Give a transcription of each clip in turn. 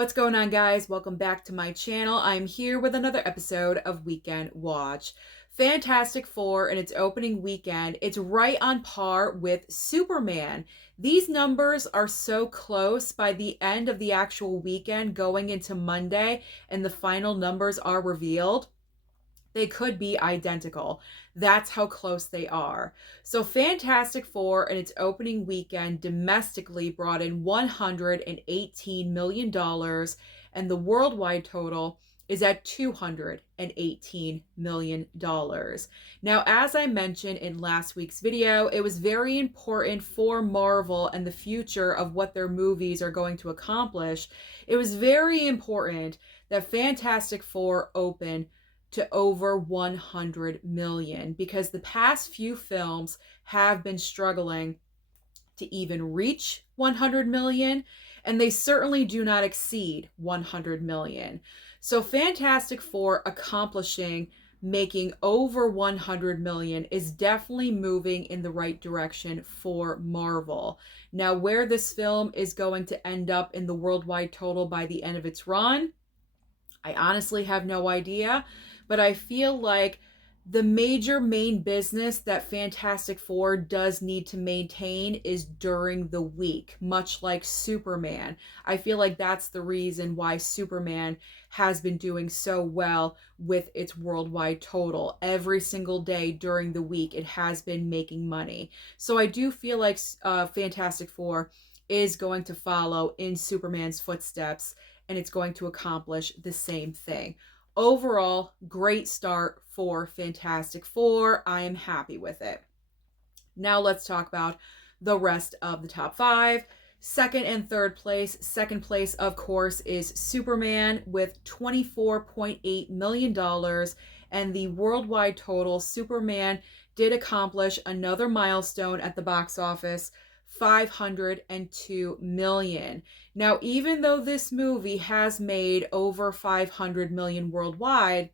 What's going on, guys? Welcome back to my channel. I'm here with another episode of Weekend Watch. Fantastic Four in its opening weekend, it's right on par with Superman. These numbers are so close by the end of the actual weekend going into Monday and the final numbers are revealed. They could be identical. That's how close they are. So Fantastic Four in its opening weekend domestically brought in $118 million, and the worldwide total is at $218 million. Now, as I mentioned in last week's video, it was very important for Marvel and the future of what their movies are going to accomplish. It was very important that Fantastic Four open to over 100 million because the past few films have been struggling to even reach 100 million, and they certainly do not exceed 100 million. So Fantastic Four accomplishing making over 100 million is definitely moving in the right direction for Marvel. Now, where this film is going to end up in the worldwide total by the end of its run, I honestly have no idea, but I feel like the major main business that Fantastic Four does need to maintain is during the week, much like Superman. I feel like that's the reason why Superman has been doing so well with its worldwide total. Every single day during the week, it has been making money. So I do feel like Fantastic Four is going to follow in Superman's footsteps, and it's going to accomplish the same thing. Overall, great start for Fantastic Four. I am happy with it. Now let's talk about the rest of the top five. Second and third place. Second place, of course, is Superman with $24.8 million. And the worldwide total, Superman did accomplish another milestone at the box office, $502 million. Now, even though this movie has made over $500 million worldwide,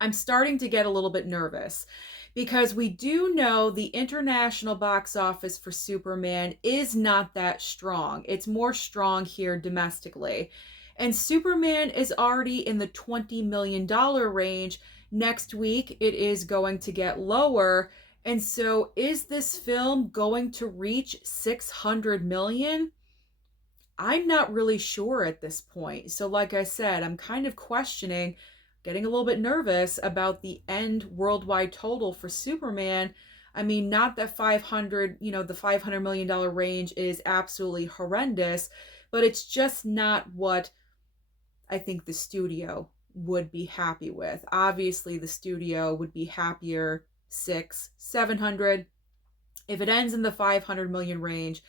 I'm starting to get a little bit nervous because we do know the international box office for Superman is not that strong. It's more strong here domestically. And Superman is already in the $20 million range. Next week, it is going to get lower. And so, is this film going to reach 600 million? I'm not really sure at this point. So, like I said, I'm kind of questioning, getting a little bit nervous about the end worldwide total for Superman. I mean, not that 500, the $500 million range is absolutely horrendous, but it's just not what I think the studio would be happy with. Obviously, the studio would be happier 700. If it ends in the 500 million range,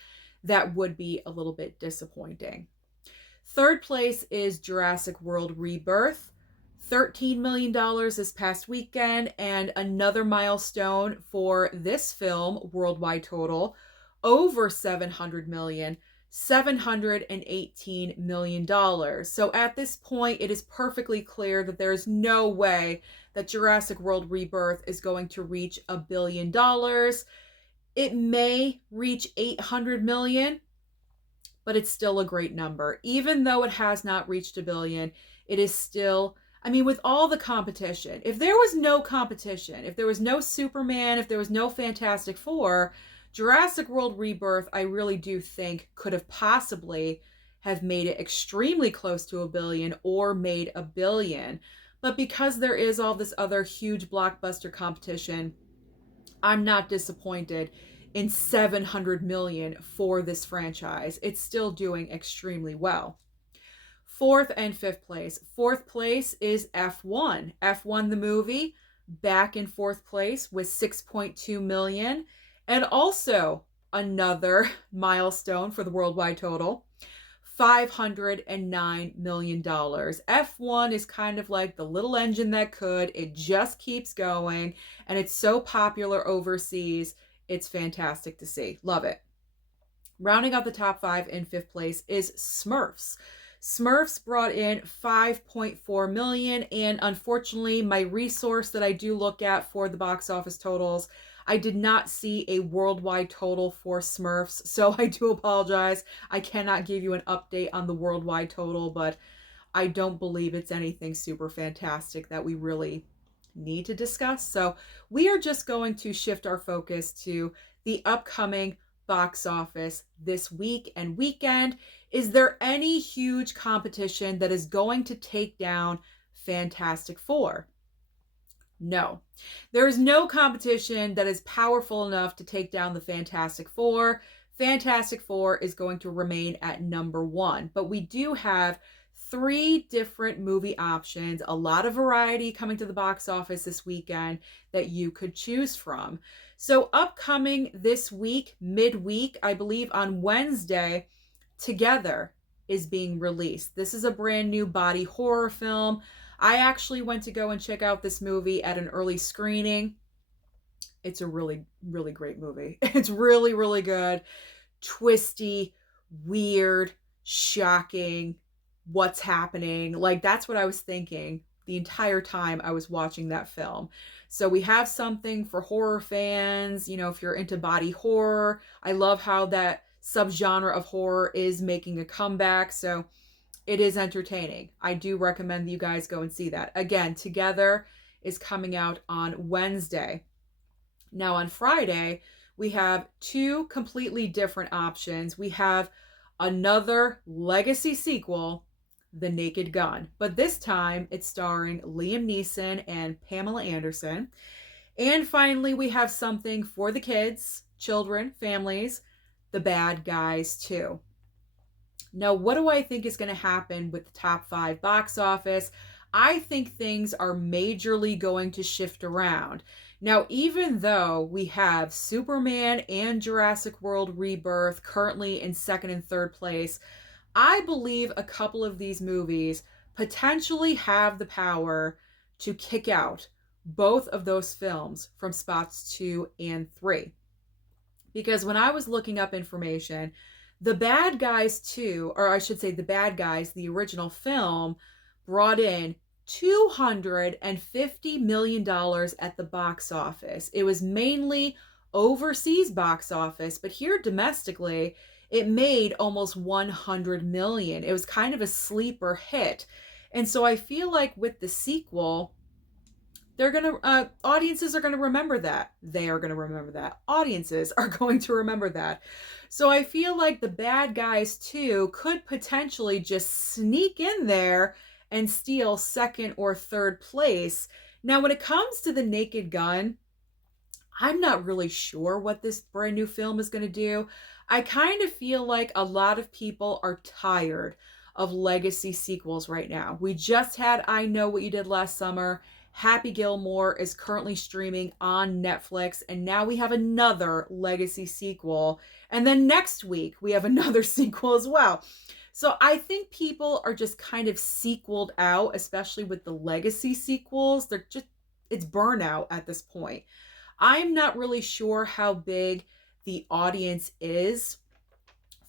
that would be a little bit disappointing. Third place is Jurassic World Rebirth, $13 million this past weekend, and another milestone for this film, worldwide total, over 700 million, $718 million. So at this point, it is perfectly clear that there is no way that Jurassic World Rebirth is going to reach $1 billion. It may reach 800 million, but it's still a great number. Even though it has not reached $1 billion, it is still, I mean, with all the competition, if there was no competition, if there was no Superman, if there was no Fantastic Four, Jurassic World Rebirth, I really do think could have possibly have made it extremely close to $1 billion or made $1 billion. But because there is all this other huge blockbuster competition, I'm not disappointed in 700 million for this franchise. It's still doing extremely well. Fourth and fifth place. Fourth place is F1. F1 the movie, back in fourth place with 6.2 million. And also another milestone for the worldwide total, $509 million. F1 is kind of like the little engine that could. It just keeps going, and it's so popular overseas. It's fantastic to see. Love it. Rounding out the top five in fifth place is Smurfs. Smurfs brought in 5.4 million, and unfortunately, my resource that I do look at for the box office totals, I did not see a worldwide total for Smurfs, so I do apologize. I cannot give you an update on the worldwide total, but I don't believe it's anything super fantastic that we really need to discuss. So we are just going to shift our focus to the upcoming box office this week and weekend. Is there any huge competition that is going to take down Fantastic Four? No. There is no competition that is powerful enough to take down the Fantastic Four. Fantastic Four is going to remain at number one. But we do have three different movie options, a lot of variety coming to the box office this weekend that you could choose from. So, upcoming this week, midweek, I believe on Wednesday, Together is being released. This is a brand new body horror film. I actually went to go and check out this movie at an early screening. It's a really, really great movie. It's really, really good. Twisty, weird, shocking. What's happening? Like, that's what I was thinking the entire time I was watching that film. So we have something for horror fans, if you're into body horror. I love how that subgenre of horror is making a comeback. So it is entertaining. I do recommend that you guys go and see that. Again, Together is coming out on Wednesday. Now, on Friday, we have two completely different options. We have another legacy sequel, The Naked Gun, but this time it's starring Liam Neeson and Pamela Anderson. And finally, we have something for the kids, children, families, The Bad Guys 2. Now, what do I think is going to happen with the top 5 box office? I think things are majorly going to shift around. Now, even though we have Superman and Jurassic World Rebirth currently in second and third place, I believe a couple of these movies potentially have the power to kick out both of those films from spots 2 and 3. Because when I was looking up information, The Bad Guys 2, or I should say The Bad Guys, the original film, brought in $250 million at the box office. It was mainly overseas box office, but here domestically, it made almost 100 million. It was kind of a sleeper hit. And so I feel like with the sequel, they're going to audiences are going to remember that. They are going to remember that. Audiences are going to remember that. So I feel like The Bad Guys 2 could potentially just sneak in there and steal second or third place. Now, when it comes to The Naked Gun, I'm not really sure what this brand new film is going to do. I kind of feel like a lot of people are tired of legacy sequels right now. We just had I Know What You Did Last Summer. Happy Gilmore is currently streaming on Netflix, and now we have another legacy sequel. And then next week, we have another sequel as well. So I think people are just kind of sequeled out, especially with the legacy sequels. It's burnout at this point. I'm not really sure how big the audience is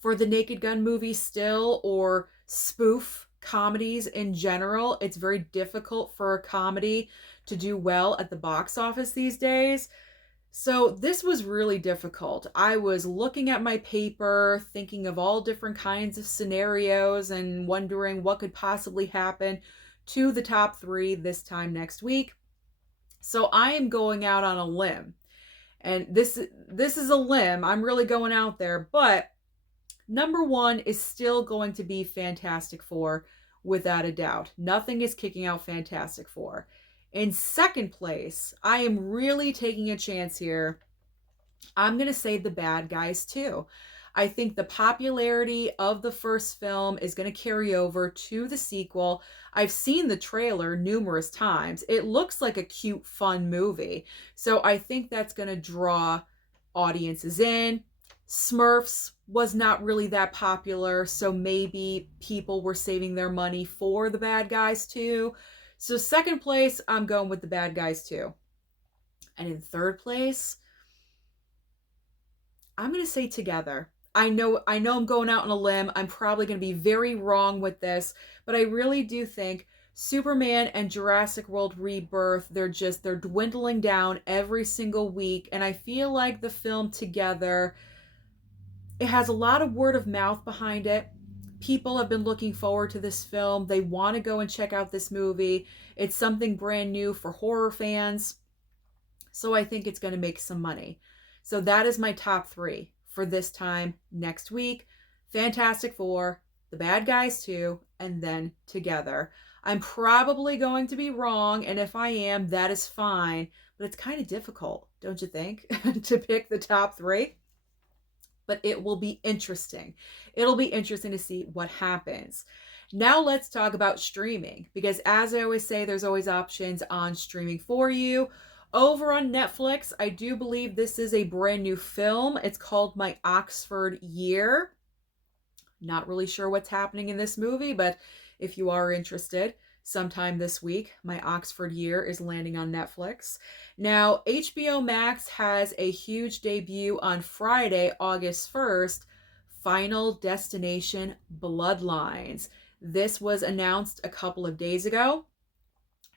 for the Naked Gun movie still, or spoof comedies in general. It's very difficult for a comedy to do well at the box office these days. So this was really difficult. I was looking at my paper, thinking of all different kinds of scenarios and wondering what could possibly happen to the top 3 this time next week. So I am going out on a limb. And this is a limb. I'm really going out there, but number 1 is still going to be Fantastic Four, without a doubt. Nothing is kicking out Fantastic Four. In second place, I am really taking a chance here. I'm going to say The Bad Guys 2. I think the popularity of the first film is going to carry over to the sequel. I've seen the trailer numerous times. It looks like a cute, fun movie. So I think that's going to draw audiences in. Smurfs was not really that popular, so maybe people were saving their money for The Bad Guys 2. So second place, I'm going with The Bad Guys 2. And in third place, I'm going to say Together. I know I'm going out on a limb. I'm probably going to be very wrong with this, but I really do think Superman and Jurassic World Rebirth, they're dwindling down every single week, and I feel like the film together, it has a lot of word of mouth behind it. People have been looking forward to this film. They want to go and check out this movie. It's something brand new for horror fans. So I think it's going to make some money. So that is my top 3 for this time next week. Fantastic Four, The Bad Guys 2, and then Together. I'm probably going to be wrong, and if I am, that is fine. But it's kind of difficult, don't you think, to pick the top 3? But it will be interesting. It'll be interesting to see what happens. Now let's talk about streaming, because as I always say, there's always options on streaming for you. Over on Netflix, I do believe this is a brand new film. It's called My Oxford Year. Not really sure what's happening in this movie, but if you are interested, sometime this week, My Oxford Year is landing on Netflix. Now, HBO Max has a huge debut on Friday, August 1st, Final Destination Bloodlines. This was announced a couple of days ago.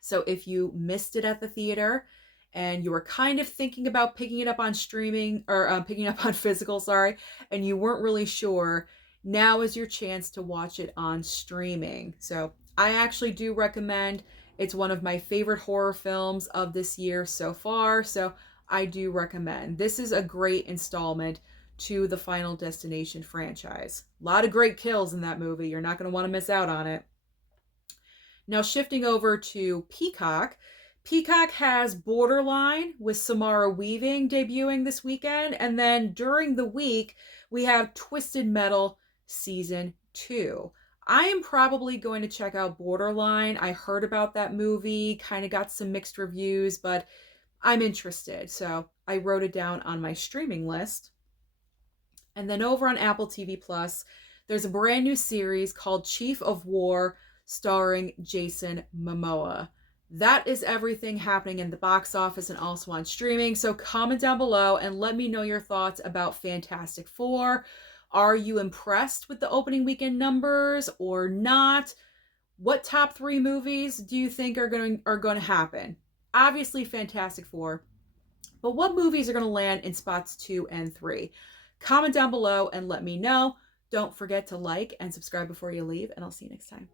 So if you missed it at the theater and you were kind of thinking about picking it up on streaming or picking it up on physical, sorry, and you weren't really sure, now is your chance to watch it on streaming. So I actually do recommend. It's one of my favorite horror films of this year so far. So I do recommend. This is a great installment to the Final Destination franchise. A lot of great kills in that movie. You're not going to want to miss out on it. Now, shifting over to Peacock. Peacock has Borderline with Samara Weaving debuting this weekend. And then during the week, we have Twisted Metal Season 2. I am probably going to check out Borderline. I heard about that movie, kind of got some mixed reviews, but I'm interested. So I wrote it down on my streaming list. And then over on Apple TV Plus, there's a brand new series called Chief of War starring Jason Momoa. That is everything happening in the box office and also on streaming. So comment down below and let me know your thoughts about Fantastic Four. Are you impressed with the opening weekend numbers or not? What top 3 movies do you think are going to happen? Obviously Fantastic Four, but what movies are going to land in spots 2 and 3? Comment down below and let me know. Don't forget to like and subscribe before you leave, and I'll see you next time.